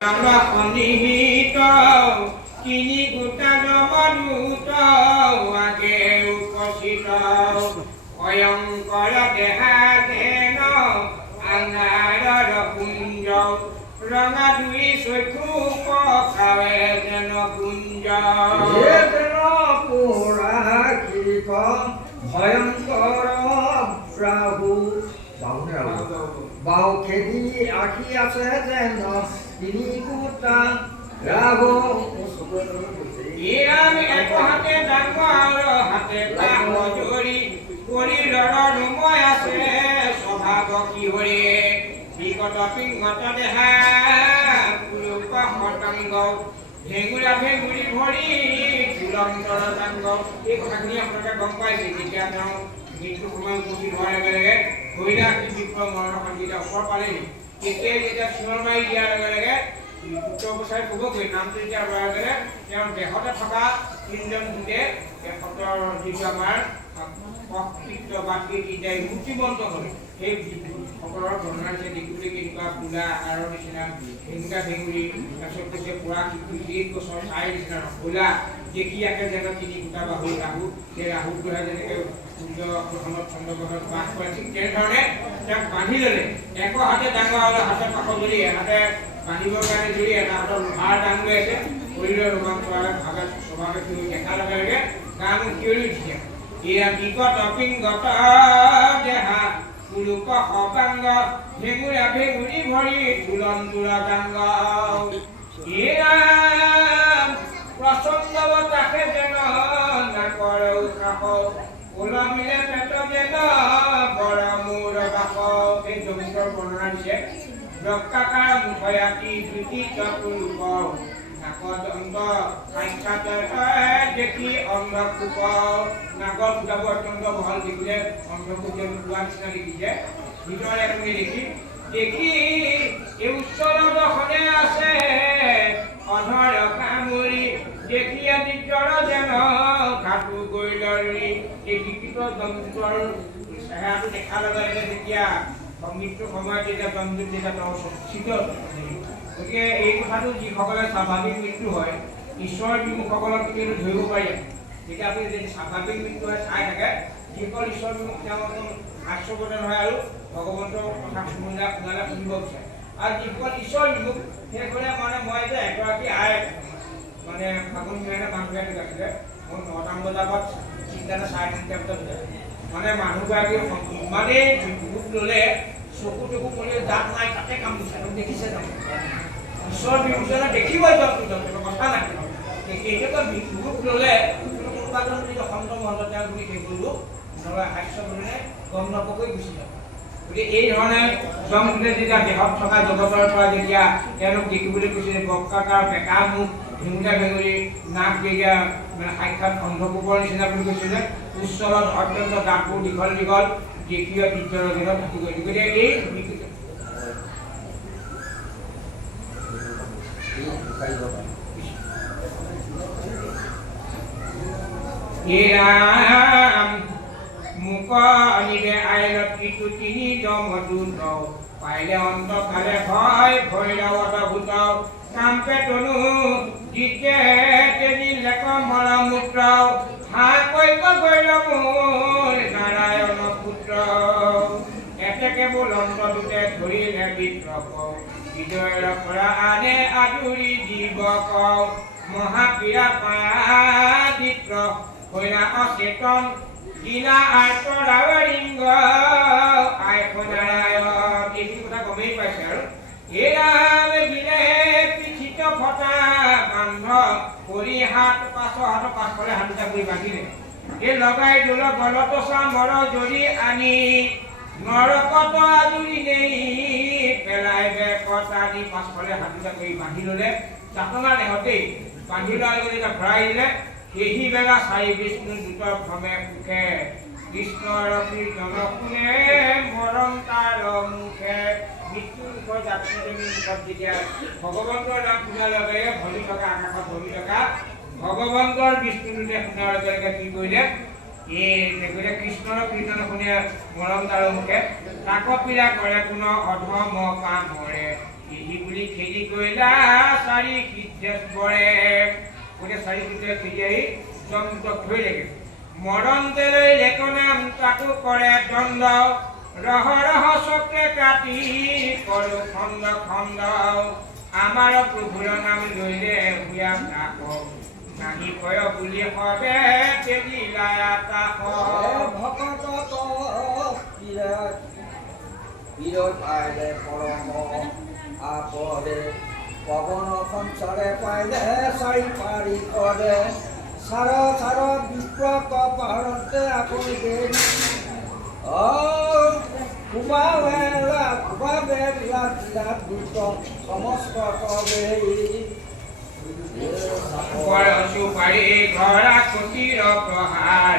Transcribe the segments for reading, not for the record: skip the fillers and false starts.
অনিহিত তিনি গোটা জমদূত আগে উপস্থিত ভয়ংকৰ দেহা যেন আঙাৰৰ কুঞ্জ ৰঙা দুই চক্ষু পকাৱে যেন কুঞ্জ ভয়ংকৰ ৰাহু বাও খেদি আখি আছে যেন তিনি গোটা ৰাহু আমি এক হাতে ডাঙৰ হাতে জৰি শৰীৰৰ ৰুময় আছে স্বভাৱ কিহৰি বিগত পিংগত দেহা পুৰুষ শতাংগ ভেঙুৰা ভেঙুৰি ভৰি চুলন্তৰ টাংগ এই কথাখিনি আপোনালোকে গম পাইছে যেতিয়া তেওঁ মৃত্যু সময় উপস্থিত হোৱাৰ লগে লগে হৈৰাক বিপ্ৰ মৰণৰ সন্ধিতা ওচৰ পালেহি তেতিয়াই যেতিয়া চিঞৰ মাৰি দিয়াৰ লগে লগে পুত্ৰ বচাই ক'বগৈ নামটো যেতিয়া লোৱাৰ লগে লগে তেওঁৰ দেহতে থকা তিনিজন ভূতে তেখেতৰ যিটো আমাৰ অকৃত্য বা সেই তিনিটাই মূৰ্তিবন্ত হ'ল সেই সকলৰ বৰ্ণনা দিছে দেখিবলৈ কেনেকুৱা কোলা আকাৰৰ নিচিনা ভেঙুৰা ভেঙুৰি তাৰপিছত কৈছে পুৰা শিশু গছৰ চাই নিচিনা কোলা দেখি আকে যেন তিনি গোটা বাহু ৰাহু সেই ৰাহুটোহে যেনেকৈ সূৰ্যগ্ৰহণত চন্দ্ৰগ্ৰহণত বাস কৰে ঠিক তেনেধৰণে তেওঁক বান্ধি ল'লে এক হাতে ডাঙৰ হ'লে হাতে পাখৰ জৰি এহাতে বান্ধিবৰ কাৰণে জৰি এটা হাতৰ লোহাৰ দাং লৈ আছে শৰীৰৰ ৰোমাঞ্চৰে ভাৱে স্বভাৱে কি দেখাৰ লগে লগে গানো শিয়ৰি উঠিছে এয়া বিগত পিংগত দেহা পুৰুষ শতাংগ ভেঙুৰা ভেঙুৰি ভৰি চুলন্তুৰ টাংগ এয়া প্ৰচণ্ড বতাহে যেন নাকৰ উশাহ ওলমিলে পেট যেন বৰ মূৰ বাস এই জমিতৰ বৰ্ণনা দিছে ৰক্তাকাৰ মুখয়াতি জ্যোতি চকুৰূপ নাকদন্ত সাক্ষাৎ দেখি অন্ধকূপ নাগৰ ফুটাব অত্যন্ত বহল দেখিলে অন্ধকূপ যেন ফুটা নিচিনা দেখিছে ভিতৰে আপুনি দেখি এই উচ্চৰ দৰ্শনে আছে অধৰ কামুৰি দেখি আদি জ্বৰ যেন ঘাটু গৈলৰি এই বিকৃত জন্তুৰ চেহেৰাটো দেখাৰ লগে লগে যেতিয়া মৃত্যুৰ সময়ত যেতিয়া জন্তু যেতিয়া তেওঁ চিত গতিকে এই কথাটো যিসকলে স্বাভাৱিক মৃত্যু হয় ঈশ্বৰ বিমুখসকলক কিন্তু ধৰিব পাৰি তেতিয়া আপুনি যদি স্বাভাৱিক মৃত্যু হয় চাই থাকে যিসকল ঈশ্বৰ বিমুখ তেওঁ হাস্যপ্ৰদান হয় আৰু ভগৱন্তৰ কথা শুনিলে শুনিব বিচাৰে আৰু যিসকল ঈশ্বৰ বিমুখ সেইসকলে মানে মই যে এগৰাকী আই মানে ফাগুন মহীয়া মানুহে আছিলে মোৰ 9টামান বজাৰ চিন্তাটা 3:30 বজাত মানে মানুহগৰাকী ইমানেই বিমুখ ল'লে চকু টকু পৰি দাঁত নাই তাতে কামুৰিছে দেখিছে জানো ঈশ্বৰ বিমুখজনে দেখিবই জন্তু কথা নাই এইটো বিমুখ ল'লে কোনোবাজন যদি সন্ত মহন্ত তেওঁ বুলি সেইবোৰ হাস্য কৰিলে গম নপকৈ গুচি যাব গতিকে এই ধৰণে জন্তুৱে যেতিয়া দেহত থকা জগতৰ পৰা যেতিয়া তেওঁলোক দেখিবলৈ কৈছিলে বক্ৰাকাৰ বেকা মুখ ভেঙুৰা ভেঙুৰি নাক বেগা মানে সাক্ষাৎ অন্ধকূপৰ নিচিনা বুলি কৈছিলে উচ্চলত অত্যন্ত দাঁতবোৰ দীঘল দীঘল দেখিও বিদ্যৰ দিনত থাকি গৈ গতিকে এই মুখ আনিলে আইলত কিছু তিনি জমদূত পাইলে অন্তকালে ভয় ভৈৰৱত ভূত কাম্পে তনু জিতে তেজিলে কমল মূত্ৰ হাত কৈক গৈল মোৰ নাৰায়ণ পুত্ৰ এতে কেৱল অন্তদূতে ধৰিলে বিদ্ৰক বিজয়ৰ পৰা আনে আদুৰি জীৱক মহাপীৰা পাদিত্ৰ হৈলা অচেতন গিলা আৰ্তৰাৱৰিংগ আইনাৰায়ণ এইখিনি কথা গমেই পাইছে আৰু এৰাম দিলে পিঠিত ফটা বান্ধ কৰি হাত হাতৰ পাছফালে হাত দুটা কৰি বান্ধিলে এই লগাই দোল গলত চামৰ জৰি আনি নৰকত আজুৰি নেই পেলাই বেকত আনি পাছফালে হাত দুটা কৰি বান্ধি ল'লে যাতনা দেহতেই বান্ধি লোৱাৰ লগে যেতিয়া ভৰাই দিলে সেই বেলা চাৰি বিষ্ণু দূত ভ্ৰমে সুখে কৃষ্ণৰ কীৰ্তন শুনে মৰম তাৰ মুখে মৃত্যুৰ মুখৰ যাত্ৰীজনীৰ মুখত যেতিয়া ভগৱন্তৰ নাম শুনাৰ লগে লগে ভৰি থকা আকাশত ভৰি থকা ভগৱন্তৰ বিষ্ণুদূতে শুনাৰ লগে লগে কি কৰিলে এই কৃষ্ণৰ কীৰ্তন শুনে মৰম তাৰ মুখে তাক পীড়া কৰে কোনো অধম কামৰে বিহি বুলি খেদি কৰিলা চাৰি সিদ্ধেশ বৰে গতিকে চাৰি সিদ্ধে খেদি আহি জমদূতক ধৰি লাগে মৰন্তে লৈ লেকনাম তাকো কৰে দণ্ড ৰহ ৰহ চকে কাটি কৰো খণ্ড খণ্ড আমাৰ প্ৰভুৰ নাম লৈলে হুয়া তাক নাহি ভয় বুলি হবে তেজিলা তাক ভকত বিরোধ পাইলে পরম আপদে পবন সঞ্চারে পাইলে চারি পারি করে সার সার বিপ্র কপারতে আপনি কুবা বেলা দ্রুত সমস্ত কবে পৰশু পাৰি ঘৰা কুটিৰ প্ৰহাৰ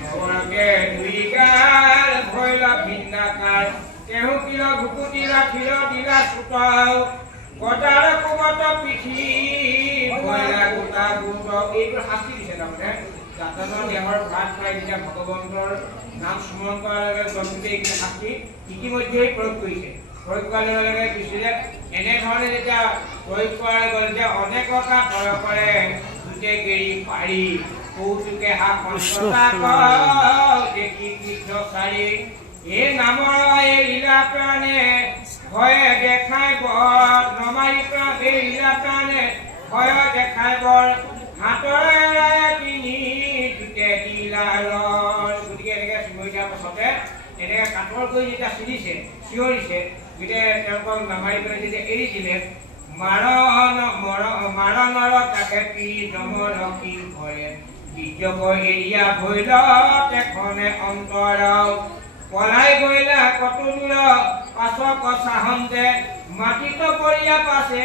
সবৰকে দুই গাল ভৈল ভিন্নাকাৰ কেহু কিল ভুকুটি ৰাখিল দিলা চুটাও গদাৰ কুমত পিঠি ভৈলা গোটা গোট এইবোৰ শাস্তি দিছে তাৰমানে জাতনৰ দেহৰ ভাত খাই যেতিয়া ভগৱন্তৰ নাম স্মৰণ কৰাৰ লগে জন্মতে এইখিনি শাস্তি ইতিমধ্যেই প্ৰয়োগ কৰিছে প্ৰয়োগ কৰাৰ লগে লগে কিছুৰে এনেধৰণে যেতিয়া প্ৰয়োগ কৰা গ'ল যে অনেক কথা তয় কৰে দুটে গেৰি পাৰি কৌতুকে হা কষ্টতা দেখি কৃষ্ণ চাৰি এই নামৰ এই লীলা প্ৰাণে ভয়ে দেখাই বৰ নমাৰি প্ৰাণ এই লীলা প্ৰাণে ভয় দেখাই বৰ হাতৰে তিনি দুটে দিলাৰ গতিকে এনেকৈ চিঞৰি দিয়াৰ পাছতে এনেকৈ কাঠৰ কৰি যেতিয়া চিৰিছে চিঞৰিছে গতিকে তেওঁলোকক নামাৰি পেলাই যেতিয়া এৰি দিলে মাৰণৰ তাকে কি জমৰ কি ভয়ে বিজ্ঞক এৰিয়া ভৈল তেখনে অন্তৰ পলাই গৈলা কটুৰ পাছক চাহন্তে মাটিত পৰিয়া পাছে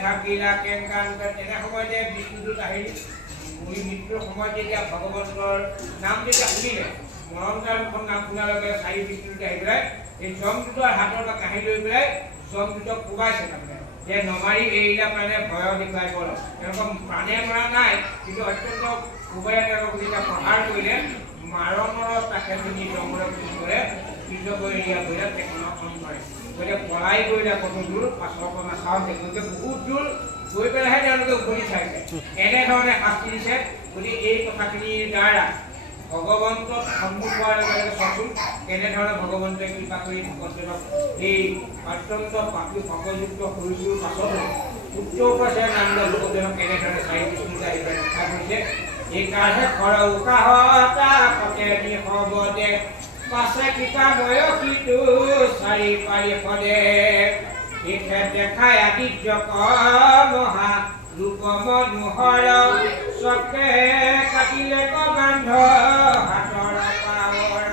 থাকিলা কেংকান্তে তেনে সময়তে বিষ্ণুদূত আহিল মৃত্যুৰ সময়ত যেতিয়া ভগৱন্তৰ নাম যেতিয়া শুনিলে মৰমদাৰ মুখৰ নাম শুনাৰ লগে চাৰি বিষ্ণুদূত আহি পেলাই এই জমদূতৰ হাতৰ পৰা কাঢ়ি লৈ পেলাই জমদূতক কোবাইছে তাৰমানে যে নমাৰি এৰিলা প্ৰাণে ভয় দেখুৱাই বৰ তেওঁলোকক প্ৰাণে মৰা নাই কিন্তু অত্যন্ত কোবাই তেওঁলোকক যেতিয়া প্ৰহাৰ কৰিলে মাৰণৰ তাকে শুনি জমদূতক কি কৰে বিজ্ঞক এৰিয়া ভৈলা তেখনক কৰে গতিকে পলাই গৈলা কত দূৰ পাছৰ পৰা নাচাওঁ গতিকে বহুত দূৰ গৈ পেলাইহে তেওঁলোকে উভতি চাইছে এনেধৰণে শাস্তি দিছে গতিকে এই কথাখিনিৰ দ্বাৰা ভগৱন্তক সন্মুখ হোৱাৰ লগে লগে চাচোন কেনেধৰণে ভগৱন্তই কৃপা কৰি ভকতজনক এই অত্যন্ত পাপী ভকযুক্ত শৰীৰটোৰ পাছতো উচ্চ পাছে নাম লৈ ভকতজনক কেনেধৰণে চাৰি বিষ্ণুত আহি পেলাই ৰক্ষা কৰিছে এই কাৰণেহে খৰ উকাহতা পতে দি হ'ব দে পাছে কৃপা বয়সীটো চাৰি পাৰি সদে এইখে দেখাই আদিত্য মহা ৰূপ মনোহৰ চকে কাটিলে কবান্ধ হাতৰ পাৱৰ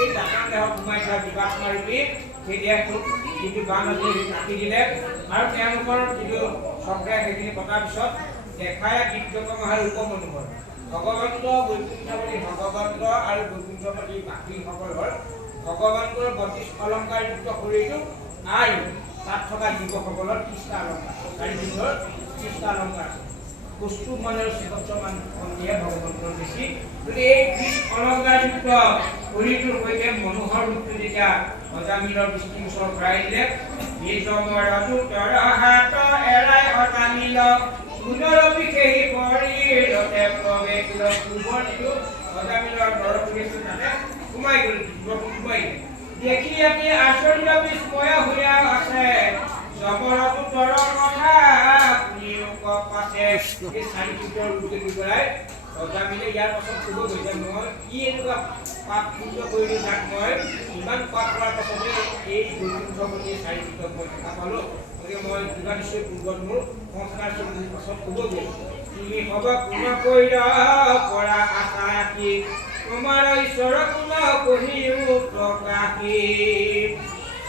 এই জাতান দেহত সোমাই থোৱা জীৱাত্মা ৰূপী সেই দেহটোক যিটো বান্ধ আছে সেইটো কাটি দিলে আৰু তেওঁলোকৰ যিটো চকে সেইখিনি কটাৰ পিছত দেখাই আদিত্য মহা ৰূপ মনোহৰ ভগৱন্ত বৈকুণ্ঠপতি ভগৱন্ত আৰু বৈকুণ্ঠপতি বাকীসকলৰ ভগৱন্তৰ 32 অলংকাৰযুক্ত শৰীৰটো আৰু তাত থকা যুৱকসকলৰ 30টা অলংকাৰ চাৰি যুগৰ 30টা অলংকাৰ আছে বস্তু মানৰ শ্ৰীভক্তমান সন্ধিয়া ভগৱন্তৰ বেছি গতিকে এই 30 অলংকাৰযুক্ত শৰীৰটোৰ সৈতে মনোহৰ ৰূপটো যেতিয়া অজামিলৰ দৃষ্টিগোচৰ কৰাই দিলে এই জমৰ দুটৰ হাত এৰাই অজামিল সুন্দৰ বিশেষী শৰীৰতে প্ৰৱেশ পূৰ্বৰ যিটো অজামিলৰ নৰপুৰীটো তাতে সোমাই গ'ল সোমাই দেখি আপুনি আচৰিত বিস্ময় হৈ আছে জবৰতো তৰৰ কথা পুনিওক পাছে এই চাৰি ফুটৰ ৰূপে দি পেলাই অজামিলে ইয়াৰ পাছত ক'ব গৈছে মই কি এনেকুৱা পাপ পুণ্য কৰিলোঁ তাক মই ইমান পাপ কৰাৰ পাছতে এই বৈকুণ্ঠপতি চাৰি ফুটক মই দেখা পালোঁ গতিকে মই কিবা নিশ্চয় পূৰ্বত মোৰ সংস্কাৰ চলিৰ পাছত ক'ব গৈছোঁ তুমি হ'ব কোন কৈৰ পৰা আশা ৰাখি তোমাৰ ঈশ্বৰ কোন কহিও প্ৰকাশী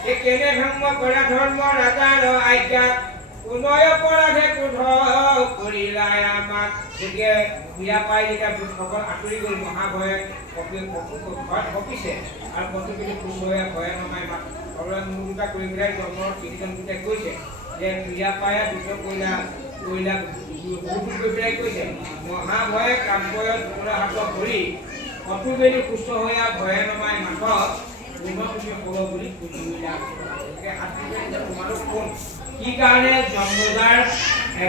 এই কেনে ধৰ্ম কৰা ধৰ্ম ৰাজাৰ আজ্ঞা কোনয় অপৰাধে ক্ৰোধ কৰিলাই আমাক গতিকে বিয়া পাই যেতিয়া দুখসকল আঁতৰি গ'ল মহাভয়ে ঘৰত কঁপিছে আৰু কঁপি খুচ হৈ ভয়ে নমাই মাক ঘৰত মূৰ দুটা কৰি পেলাই জন্মৰ তিনিজনকেইটাই কৈছে যে বিয়া পাই দুখ কৰিলা বহুত গৈ পেলাই কৈছে মহাভয়ে কামবয়ত দুটা হাতত ধৰি কটো বেলি সুস্থ হৈ ভয়ে নমাই মাকক তুমি ক'ব বুলি কৈছিলা গতিকে হাত তোমালোক কোন কি কাৰণে জন্মদাৰ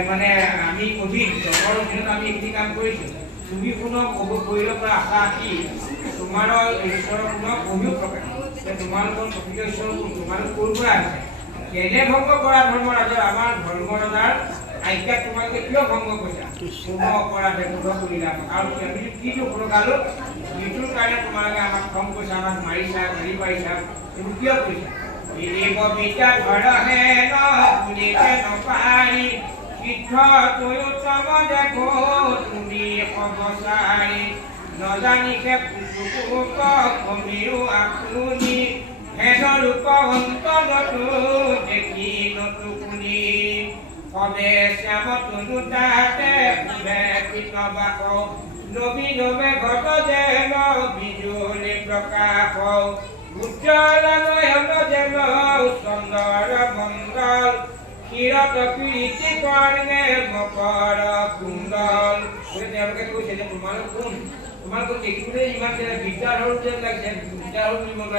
মানে আমি অধিক জন্মৰ দিনত আমি এইখিনি কাম কৰিছোঁ তুমি কোনো কৰিব পৰা আশা কি তোমাৰ ঈশ্বৰৰ কোনো অভিযোগ প্ৰকাশ তোমালোকৰ প্ৰকৃত ঈশ্বৰ তোমালোক ক'ৰ পৰা আহিছে কেনে ভংগ কৰা ধৰ্ম ৰাজা আমাৰ ধৰ্ম ৰজাৰ আজ্ঞা তোমালোকে কিয় ভংগ কৰিছা শুভ অপৰাধে শুভ কৰিলা আৰু আমি কি দুখ লগালো যিটোৰ কাৰণে তোমালোকে আমাক খং কৰিছা আমাক মাৰিছা গালি পাৰিছা তুমি কিয় কৰিছা এই কবিতা ধৰহে শুনিছে নপাৰি সিদ্ধ তয়ুতম দেখো তুমি অৱচাৰি নজানিকে পুতুক কমিও আপুনি হেন ৰূপ অন্তৰতো দেখি নতুকুনি সবে শ্যামতনু তাতে শুভে কৃতবাস নবী নবে ঘট যেন বিজুলি প্ৰকাশ উজ্জ্বল নয়ন যেন সুন্দৰ মণ্ডল ক্ষীৰত কীৰ্তি কৰ্ণে মকৰ কুণ্ডল তেওঁলোকে কৈছে যে তোমালোক কোন তোমালোকক দেখিবলৈ ইমান বিদ্যাৰ হ'ল যেন লাগিছে বিদ্যাৰ হ'ল বুলি মন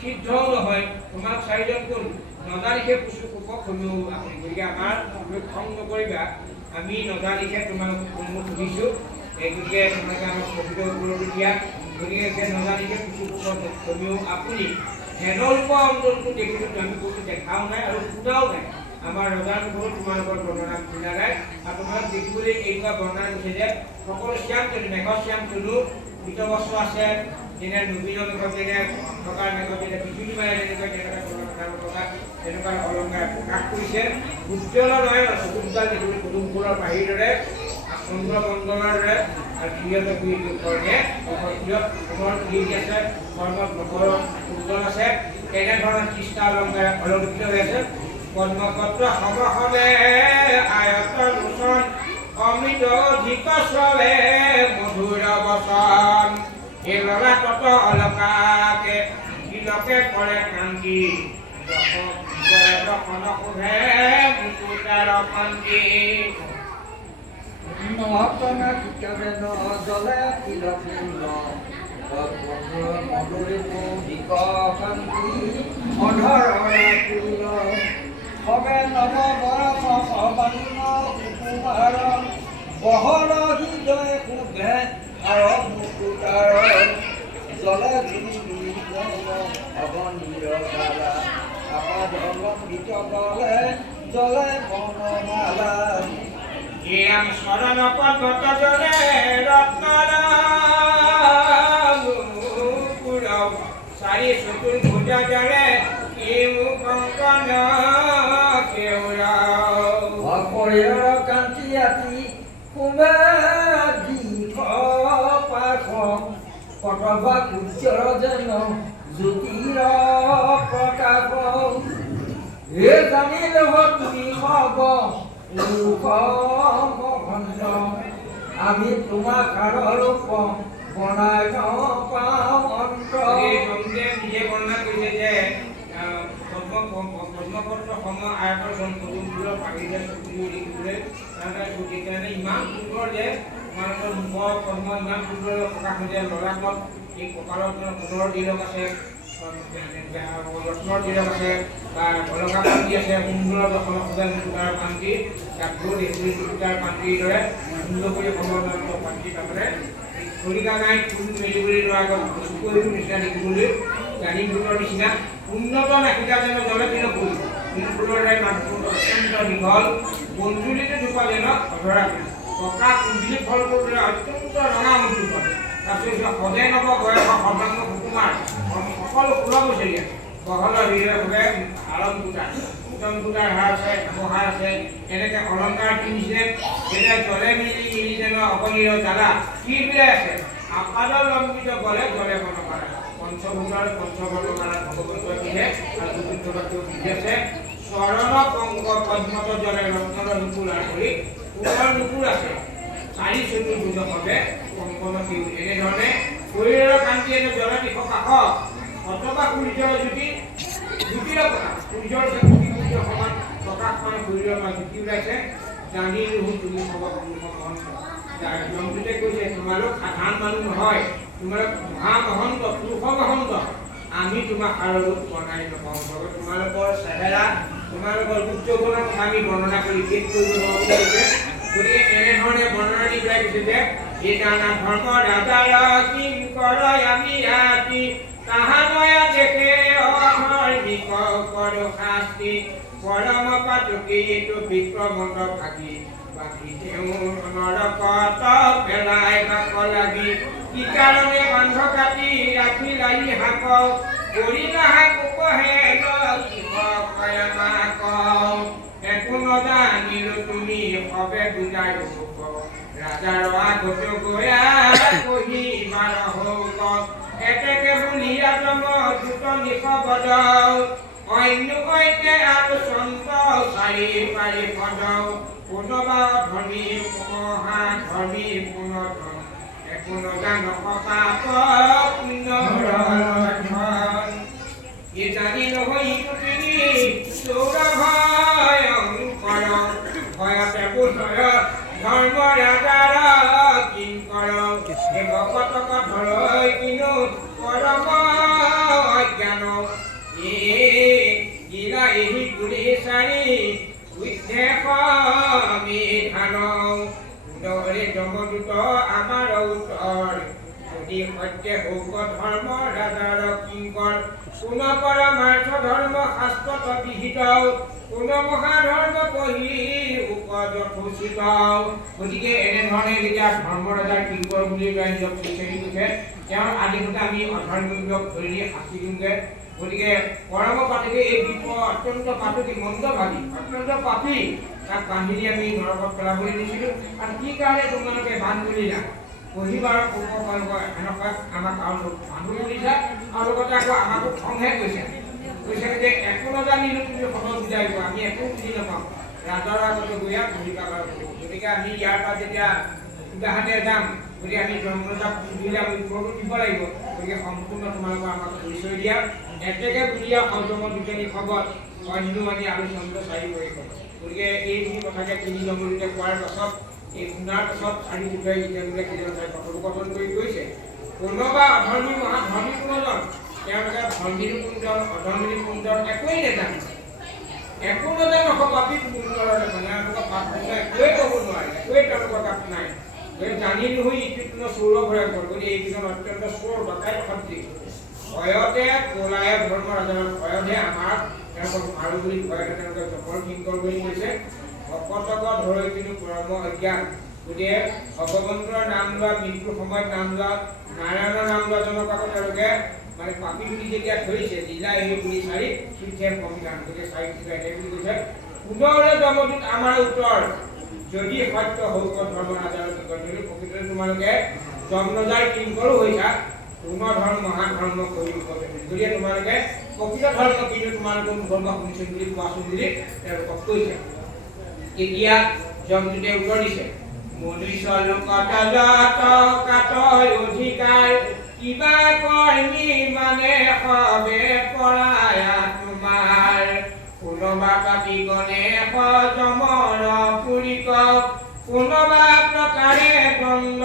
সিদ্ধও নহয় তোমালোক চাৰিজন কোন নজানিকে পুচু কোপক শুনো আপুনি গতিকে আমাৰ খং নকৰিবা আমি নজানিকে তোমালোক সুধিছোঁ গতিকে তোমালোকে আমাক প্ৰকৃত উত্তৰটো দিয়া গতিকে নজানিকে পুচু কোপক শুনিও আপুনি হেনৰূপ অন্তৰটো দেখিছোঁ আমি কৈছোঁ দেখাও নাই আৰু শুনাও নাই আমাৰ ৰজাৰ মুখত তোমালোকৰ বৰ্ণনা শুনা নাই আৰু তোমালোক দেখিবলৈ এনেকুৱা বৰ্ণনা কৰিছে যে সকলো শ্যাম তনু মেঘৰ শ্যাম তনু পিতবস্ত্ৰ আছে যেনে নবীনৰ মেঘত যেনে থকাৰ মেঘত যেনে বিজুলী মাৰে যেনেকৈ তেনেকুৱা অলংকাৰ প্ৰকাশ কৰিছে উজ্জ্বল নয়ন চকুদুটা দেখিবলৈ পদুমফুলৰ বাহিৰ দৰে চন্দ্ৰমণ্ডলৰ দৰে আৰু প্ৰিয়ত কৰ্ণে অসমৰ কীৰ্তি আছে কৰ্মত মকৰ উজ্জ্বল আছে তেনেধৰণৰ কৃষ্ণ অলংকাৰ অলংকৃত হৈ আছে পদ্মপত্ৰ সমসমে আয়ত লোচন অমৃত অধিক স্বৰে মধুৰ বচন এই ললা তত অলকাকে তিলকে কৰে কান্তি দৰ্শন শোভে মুকুতাৰ কান্তি নতনা কিতাবে নজলে তিলকিল মধুৰিত অধিক কান্তি অধৰণে কুল সবে নৱ বৰষ সবান্ন কুমাৰ বহল হৃদয় শুভে আৰু মুকুতাৰ জলে অগণীৰ বালা আপদলম্বিত বলে জলে বনমালা জ্ঞান শৰণ পৰ্বত জলে ৰত্নৰাম চাৰি চতুৰ্ভুজ জলে কংকন শৰীৰৰ কান্তি আতি শুভে দীঘ পাশ পটভা সূৰ্যৰ যেন জ্যোতিৰ প্ৰকাশ হে জানিল তুমি হব লোক মহন্ত আমি তোমাক ৰূপ বনাই পাওঁ অন্ত নিজে বৰ্ণনা কৰিছে যে পদ্মপত্ৰ সম আয়তৰ পদুমফুলৰ পাখিৰে চকুবোৰ দেখিবলৈ সেইকাৰণে ইমান সুন্দৰ যে তোমালোকৰ মুখৰ পদ্ম ইমান সুন্দৰ প্ৰকাশ হৈছে ললাটত এই কপালত সোণৰ তিলক আছে ৰত্নৰ তিলক আছে বা অলকা পান্তি আছে সুন্দৰ দৰ্শন সজাই মুকুতাৰ পান্তি তাত মুকুতাৰ পান্তিৰ দৰে সুন্দৰ কৰি সময় পান্তি তাৰমানে খৰিকা নাই ফুল মেলিবলৈ লোৱাৰ আগত চকুৰিবোৰ নিচিনা দেখিবলৈ জানি ফুলৰ নিচিনা উন্নত নাখিকা যেন জলে তিলকুল তিলকুলৰ দৰে মাতবোৰ অত্যন্ত দীঘল বঞ্জুলিতে জোপা যেন অধৰা পকা কুঞ্জিলি ফলবোৰ দৰে অত্যন্ত ৰঙা মুঠুখন তাৰপিছত সদে নৱ বয়স সৰ্বাংগ সুকুমাৰ সকলো ফুলৰ বছৰীয়া বহল হৃদয়ভাৱে আলংকুটা উত্তমকুটাৰ হাৰ আছে উপহাৰ আছে এনেকৈ অলংকাৰ কিনিছে যেনে জলে মিলি যেন অগণীৰ জ্বালা কি বিলাই আছে আপাদৰ লম্বিত গলে জলে বনমাৰা পঞ্চভূতৰ পঞ্চবৰ্ণমালা ভগৱন্তৰ পিন্ধে আৰু চতুৰ্থবাক্যও পিন্ধি আছে চৰণ পংক পদ্মত জলে ৰত্নৰ নুপুৰ কৰি পুনৰ নুপুৰ আছে চাৰি চতুৰ্ভুজ ভাৱে কংকন এনেধৰণে শৰীৰৰ কান্তি এনে জলে দিশ কাষ অথবা সূৰ্যৰ জ্যোতি জ্যোতিৰ প্ৰকাশ সূৰ্যৰ জ্যোতি সমান প্ৰকাশ মানে শৰীৰৰ পৰা জ্যোতি ওলাইছে জানি তুমি সব মহন্ত জমটোতে কৈছে তোমালোক সাধাৰণ মানুহ নহয় তোমালোক মহামহন্ত পুৰুষ মহন্ত আমি তোমাক আৰু বনাই নপাওঁ তোমালোকৰ চেহেৰা তোমালোকৰ উচ্চগুণৰ কথা আমি বৰ্ণনা কৰি শেষ কৰিব নোৱাৰো গতিকে এনেধৰণে বৰ্ণনা দি পেলাই কৈছে যে এই নানা ধৰ্ম ৰাজাৰ কিংকৰ আমি আতি তাহানয় দেখে অধৰ্মিক কৰো শাস্তি পৰম পাতকি এইটো বিক্ৰমন্ত ভাগি বাকী তেওঁ নৰকত পেলাই বাক লাগি কি কাৰণে বান্ধ কাটি ৰাখি লাই হাক কৰি নাহাক কহে একো নজানিলো তুমি সবে বুজাই ৰাজাৰ আগত গয়া কহি বাৰ হৌক এতেকে বুলিয়া জম দ্ৰুত নিশবদ অন্য ঐতে আৰু সন্ত চাৰি পাৰি পদ কোনোবা ধনী মহা ধনী পুনধন একো নজান পাপ পুণ্য জানি নহয় তুমি ভয়ংকৰ ভয়তে বুধয় ধৰ্ম ৰাজাৰ কিংকৰ এই ভকতক ধৰৈ কিনো পৰম অজ্ঞান গিলা এহি গুৰি চাৰি উদ্দেশ বিধান উদৰে যমদূত আমাৰ উত্তৰ যদি সত্য হৌক ধৰ্ম ৰাজাৰ কিংকৰ কোন পৰমাৰ্থ ধৰ্ম শাস্ত্ৰত বিহিত কোন মহাধৰ্ম পঢ়ি উপযোগ গতিকে এনেধৰণে যেতিয়া ধৰ্ম ৰাজাৰ কিংকৰ বুলি নিজক বিচাৰি গৈছে তেওঁৰ আদিমতে আমি অধৰ্মীক ধৰি শাস্তি দিওঁগৈ গতিকে পৰম পাতকে এই বিপদ অত্যন্ত পাতকি মন্দভাগী অত্যন্ত পাপী তাক বান্ধি আমি নৰকত পেলাবলৈ দিছিলোঁ আৰু কি কাৰণে তোমালোকে বান্ধ তুলিলা পঢ়িবাৰ এনেকুৱা আমাক আৰু বান্ধি দিছা আৰু লগতে আকৌ আমাকো খংহে কৈছে যে একো নজানিলো তুমি সময় বুজাই দিব আমি একো বুজি নাপাওঁ ৰাজৰ আগতে গৈয়া পঢ়িবা গতিকে আমি ইয়াৰ পৰা যেতিয়া কিবাহাতে যাম গতিকে আমি জন্মজাক পুহিলে আমি উত্তৰটো দিব লাগিব গতিকে সম্পূৰ্ণ তোমালোকৰ আমাক পৰিচয় দিয়া এতেকে বুলিয়া সৌজম দুজনী খবৰ অন্য আমি আৰু চন্দ্ৰ চাৰি কৰি গতিকে এইখিনি কথাকে তিনি নম্বৰতে কোৱাৰ পাছত এই শুনাৰ পাছত চাৰি দুটাই তেওঁলোকে কথোপকথন কৰি কৈছে কোনোবা অধৰ্মী মহাধৰ্মী কোনজন তেওঁলোকে ধৰ্মীৰ কোনজন অধৰ্মীৰ কোনজন একোৱেই নেজানে একো নজানো পাপী কোনজনৰ তেওঁলোকৰ পাপ একোৱেই ক'ব নোৱাৰে একোৱেই তেওঁলোকৰ গাত নাই জানি নহয় ইটো চৌৰ ভয়ংকৰ গতিকে এইকেইজন অত্যন্ত চোৰ ডকাইত সদৃশ ভয়তে ক'লায়ে ধৰ্ম ৰাজাৰ ভয়তে আমাক তেওঁলোকক মাৰো বুলি ভয়তে তেওঁলোকে জপৰ কিংকৰ বুলি কৈছে ভকতক ধৰৈ কিন্তু পৰম অজ্ঞান গতিকে ভগৱন্তৰ নাম লোৱা মৃত্যুৰ সময়ত নাম লোৱা নাৰায়ণৰ নাম লোৱা জনক আকৌ তেওঁলোকে মানে পাপী বুলি যেতিয়া ধৰিছে জিলা এই বুলি চাৰি শিক্ষে সংবিধান গতিকে চাৰি এনে বুলি কৈছে পুনৰে যমদূত আমাৰ উত্তৰ যদি সত্য হৌক ধৰ্ম ৰাজাৰ যদি প্ৰকৃততে তোমালোকে যমৰাজাৰ কিংকৰো হৈছা তোমাৰ ধৰ্ম মহাধৰ্ম কৰি গতিকে তোমালোকে প্ৰকৃত ধৰ্ম কিন্তু তোমালোকৰ মুখৰ পৰা শুনিছো বুলি কোৱাচোন বুলি তেওঁলোকক কৈছে এতিয়া যমদূতে উত্তৰ দিছে মনুষ্য লোকত অধিকাৰ কিবা কৰ্মী মানে সবে পৰায়া তোমাৰ কোনোবা পাপী গণে সজমৰ পুৰিক কোনোবা প্ৰকাৰে দণ্ড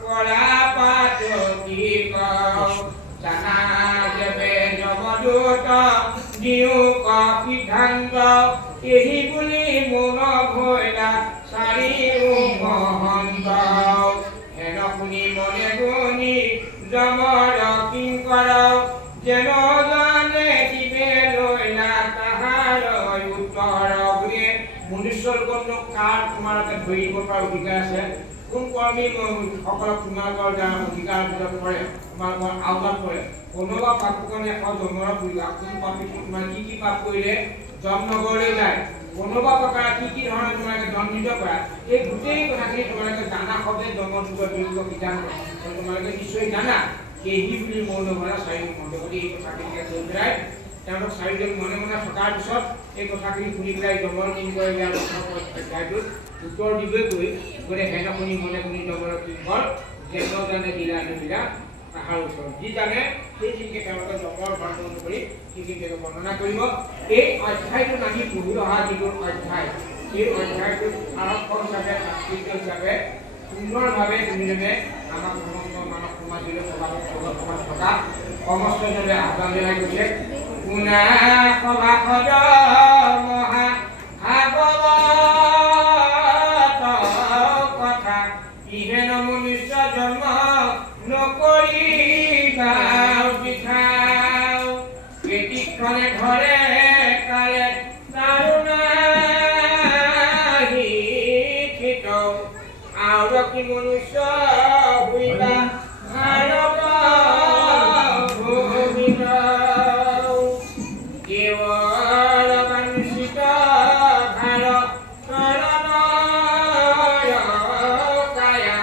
কৰা পাতকি জানা যেবে যমদূত দিও সিদ্ধান্ত এই বুলি মন ভৈলা চাৰি মহন্ত হেন শুনি মনে গুণি যমৰ কিংকৰ যেন জানে দিবে লৈলা তাহাৰ উত্তৰ বুলি মনুষ্যৰ কোনো কাৰ তোমালোকে ধৰিব পৰা অধিকাৰ আছে কোন কৰ্মী সকলক তোমালোকৰ যাৰ অধিকাৰ ভিতৰত পৰে তোমালোকৰ আওতাত পৰে কোনোবা পাপকনে জন্মৰ কৰিবা কোন পাপী তোমাৰ কি পাপ কৰিলে জম নগৰলৈ যায় কোনোবা প্ৰকাৰ কি ধৰণে তোমালোকে দণ্ডিত কৰা এই গোটেই কথাখিনি তোমালোকে জানা সবে জন্মৰ যুগৰ বিৰুদ্ধ বিধান তোমালোকে নিশ্চয় জানা এই বুলি মৌন ভৰা চাৰি মন্দ কৰি এই কথাখিনি কৈ পেলাই তেওঁলোক চাৰিজন মনে মনে থকাৰ পিছত এই কথাখিনি শুনি পেলাই জমৰ কিংকৰ অধ্যায়টোত উত্তৰ দিবই কৈ গতিকে হেন শুনি মনে শুনি জমৰ কিংকৰ যেন জানে দিলা নিদিলা তাহাৰ ওচৰত যি জানে সেইখিনিকে তেওঁলোকে জমৰ বৰ্ণন কৰি সেইখিনিকে বৰ্ণনা কৰিব এই অধ্যায়টো আমি পঢ়ি অহা যিটো অধ্যায় এই অধ্যায়টোত আৰম্ভ হিচাপে সাংস্কৃতিক হিচাপে সুন্দৰভাৱে তুমিজনে আমাক সমস্ত মানৱ সমাজলৈ সভাত থকা সমস্তজনে আহ্বান জনাই গৈছে পুনা সভাসদ কি মনুষ্য হইবা ভাৰত ভূমিত কেৱল বাঞ্ছিত ভাৰত কায়া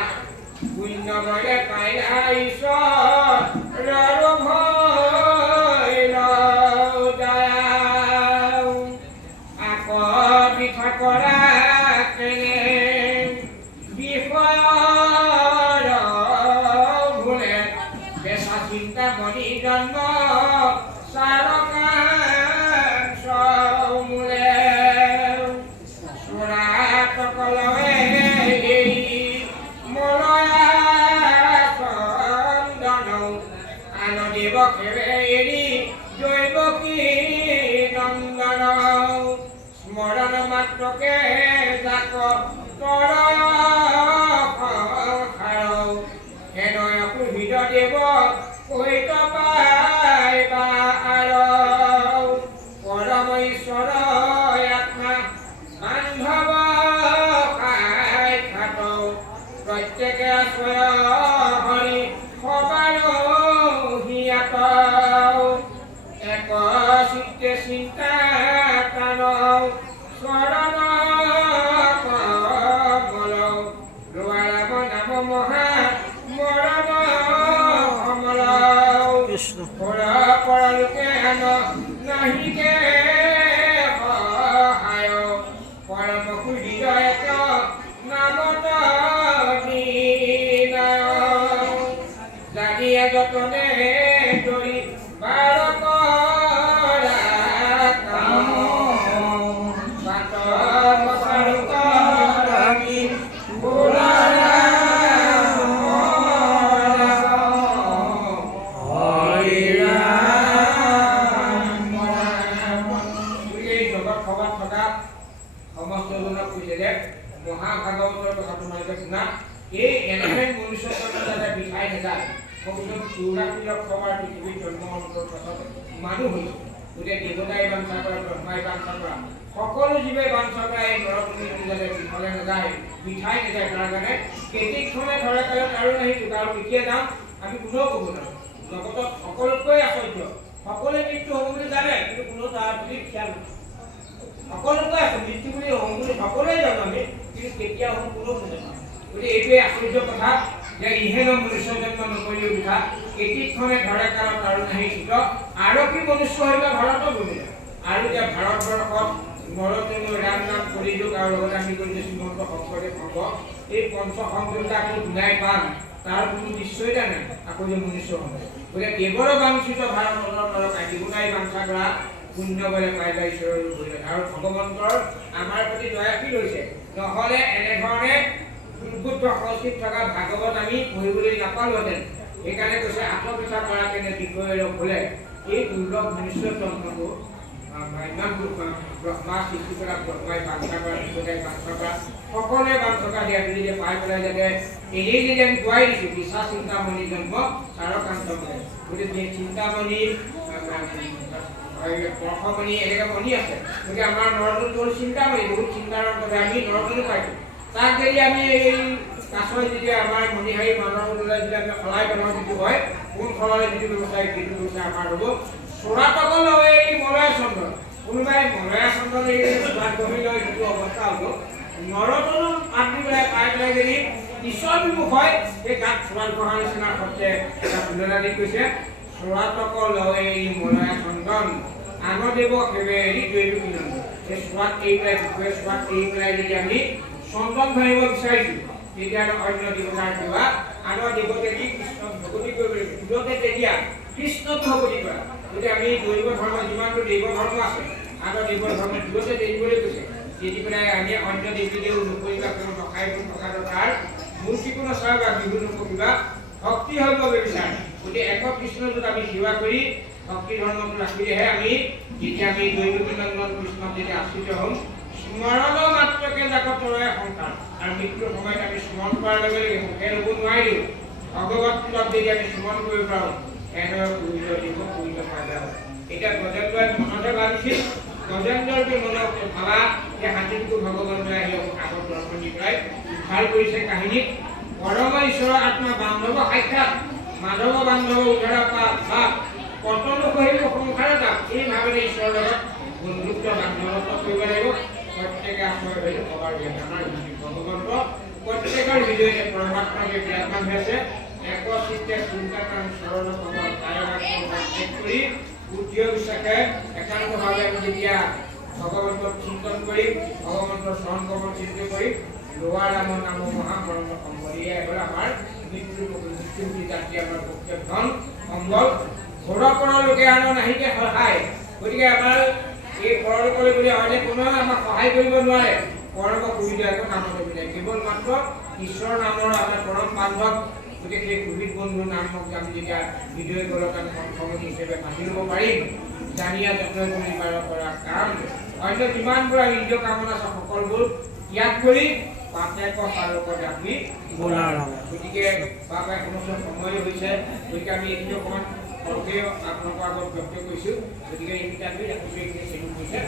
পুণ্য বলে পাইলা ঈশ্বৰৰ ভৈল দয়া আকৌ পিঠা কৰা কেনে বিষয়ৰ ভুলে বেচা চিন্তা মনি জন্ম চাৰকাংশ মূলে চোৰাতকলৱে এই মলয়া চন্দন আন দেৱকেৰে এৰি জৈৱকী নন্দন স্মৰণ মাত্ৰকে যাক তৰয় সংসাৰ হেনয় সুহৃদ দেৱ কৈত পাইবা আৰু পৰম ঈশ্বৰ আত্মা বান্ধৱ সাক্ষাৎ প্ৰত্যেকে স্বয় হৰি সবাৰ হিয়াত এক চিত্তে চিন্তা কান শৰণ কমল লোৱাৰাম নাম মহা মৰম কমল পৰলোকে আন নাহিকে সহায় পৰম সুহৃদ এক নামত জানিয়ে যতনে ধৰি বাৰক মহাভাগৱতৰ কথা তোমালোকে শুনা এই এনেহে মনুষ্য যাতে বিঠাই নাযায় চৌৰাশীলক সবাৰ পৃথিৱীত জন্ম অনুভৱ পাছত মানুহ হৈছে গতিকে দেৱতাই বাঞ্ছা কৰা ব্ৰহ্মাই বাঞ্ছা কৰা সকলো জীৱে বাঞ্ছা কৰা এই নৰভূমিটো যাতে বিফলে নাযায় বিঠাই নাযায় তাৰ কাৰণে কেইদিনখনে ধৰে কালত আৰু নাহিলোঁ আৰু কেতিয়া যাম আমি কোনেও ক'ব নোৱাৰোঁ জগতত সকলোতকৈ আচৰ্য সকলোৱে মৃত্যু হ'ব বুলি জানে কিন্তু কোনো তাৰ প্ৰতি খেয়াল নহয় সকলোকে আছে মৃত্যু বুলি হম বুলি সকলোৱে জানো আমি কিন্তু কেতিয়া হম কোনো নাজানো গতিকে এইটোৱে আশ্চৰ্য কথা যে ইহেন মনুষ্য জন্ম নকৰিও কথা কেইদিনখনে ধৰে কালত আৰু নাহি চিত আৰু কি মনুষ্য হইবা ভাৰত ভূমিত আৰু যে ভাৰতবৰ্ষত নৰতনু ৰাম নাম কৰিযোগ আৰু লগতে আমি কৰিছোঁ শ্ৰীমন্ত শংকৰদেৱ সংঘ এই পঞ্চ সংযোগটা আমি গুণাই পাম তাৰ কোনো নিশ্চয়তা নাই আকৌ যে মনুষ্য হ'ব গতিকে কেৱল বাঞ্ছিত ভাৰতৰ নৰক আদিগুণাই বাঞ্ছা কৰা পুণ্য বলে পাইবা ঈশ্বৰৰ ভৈল আৰু ভগৱন্তৰ আমাৰ প্ৰতি দয়াশীল হৈছে নহ'লে এনেধৰণে দুৰ্বুদ্ধ সংস্কৃত থকা ভাগৱত আমি পঢ়িবলৈ নাপালোহেঁতেন সেইকাৰণে কৈছে আত্মবিচাৰ কৰা কেনে বিষয়েৰ ভুলে এই দুৰ্লভ মনুষ্য জন্মটো ইমান ব্ৰহ্মা সৃষ্টি কৰা ব্ৰহ্মাই বাঞ্ছা কৰা দেৱতাই বাঞ্ছা কৰা সকলোৱে বাঞ্ছা দিয়া বুলি যে পাই পেলাই যাতে এনেই যদি আমি কোৱাই দিছোঁ বিশা চিন্তামণি জন্ম চাৰকান্ত বোলে গতিকে চিন্তামণি পৰশমণি এনেকৈ মণি আছে গতিকে আমাৰ নৰদন হ'ল চিন্তামণি বহুত চিন্তাৰ বাবে আমি নৰদনো পাইছোঁ তাক যদি আমি এই কাছৰ যেতিয়া আমাৰ মণিহাৰী মানৰ যদি আমি সলাই পেলাওঁ যিটো হয় কোন সলাই যিটো ব্যৱস্থা সেইটো ব্যৱস্থা আমাৰ হ'ব চোৰাতকল হয় এই মলয়া চন্দন কোনোবাই মলয়া চন্দন এই চোৰাত গঢ়ি লয় যিটো অৱস্থা হ'ব নৰদনো মাতৃ পেলাই পাই পেলাই যদি ঈশ্বৰ বিমুখ হয় সেই গাত চোৰাত গঢ়াৰ নিচিনা সত্ৰে এটা তুলনা দি কৈছে চোৰাতকল হয় এই মলয়া চন্দন আন দেৱ সেৱে এৰি জৈৱকী নন্দন এই চোৱাত এই পেলাই বিষয়ে চোৱাত এই পেলাই যদি আমি চন্দন ধৰিব বিচাৰিছোঁ তেতিয়া অন্য দেৱতাৰ সেৱা আন দেৱতে দি কৃষ্ণক ভগৱতী কৰিব লাগিব তুলতে তেতিয়া কৃষ্ণক ভগৱতী কৰা যদি আমি দৈৱ ধৰ্ম যিমানটো দৈৱ ধৰ্ম আছে আন দৈৱ ধৰ্ম তুলতে দেৰিবলৈ কৈছে যদি পেলাই আমি অন্য দেৱী দেৱ নকৰিবা কোনো নখাই থকা তাৰ মূৰ্তি কোনো চাবা বিহু নকৰিবা ভক্তি হ'ব বিচাৰে গতিকে এক কৃষ্ণ যদি আমি সেৱা কৰি ভক্তি ধৰ্মটো ৰাখিলেহে আমি যেতিয়া আমি জৈৱকী নন্দন কৃষ্ণক যেতিয়া আশ্ৰিত হ'ম স্মৰণ মাত্ৰকে যাক তৰয় সংসাৰ আৰু মৃত্যুৰ সময়ত আমি স্মৰণ কৰাৰ লগে লগে মুখে ল'ব নোৱাৰিলেও ভগৱত তুলক যদি আমি স্মৰণ কৰিব পাৰোঁ এনেদৰে পূৰিত দিব পূৰিত পাই যাব এতিয়া গজেন্দ্ৰই মনতে ভাবিছিল গজেন্দ্ৰকে মনত ভাবা যে হাতীটো ভগৱন্তই আহি আগত দৰ্শন দি পেলাই ভাল কৰিছে কাহিনীত পৰম ঈশ্বৰ আত্মা বান্ধৱ সাক্ষাৎ মাধৱ বান্ধৱ উদ্ধাৰ ভাৱ পতনো কহিব সংসাৰত এই ভাৱেৰে ঈশ্বৰৰ লগত বন্ধুত্ব বান্ধৱত্ব কৰিব লাগিব প্ৰত্যেকে আশ্ৰয় হৈ সবাৰ আমাৰ ভগৱন্ত প্ৰত্যেকৰ হৃদয়তে পৰমাত্মাকে বিৰাজমান হৈ আছে একচিত্তে চিন্তাকাৰণ চৰণ কমল কায়ক কৰি বুদ্ধিয় বিশ্বাসে একান্তভাৱে আমি যেতিয়া ভগৱন্তক চিন্তন কৰি ভগৱন্তৰ চৰণ কমল চিন্তা কৰি লোৱা ৰাম নাম মহাপৰম সম্বলিয়াই হ'ল আমাৰ মৃত্যু জাতি আমাৰ পক্ষে ধন সম্বল ঘৰৰ লোকে আনো নাহিকে সহায় গতিকে আমাৰ এই পৰলোকলৈ বুলি অন্য কোনেও আমাক সহায় কৰিব নোৱাৰে পৰম সুবিধা একো নামত মিলে কেৱল মাত্ৰ ঈশ্বৰৰ নামৰ আমাৰ পৰম বান্ধৱ গতিকে সেই কোভিড বন্ধু নামক আমি যেতিয়া হৃদয় গলত আমি সংগঠন হিচাপে মানি ল'ব পাৰিম জানিয়া যত্ন কৰি কৰা কাম অন্য যিমানবোৰ আমি নিজৰ কামনা আছে সকলোবোৰ ত্যাগ কৰি পাপেকৰ পালকত আপুনি গতিকে বাবাই সমস্ত সময় হৈছে গতিকে আমি এইটো অকণমান সৰহে আপোনালোকৰ আগত ব্যক্ত কৰিছোঁ গতিকে এইকেইটা আমি ৰাখিছোঁ এইখিনি চেলুট হৈছে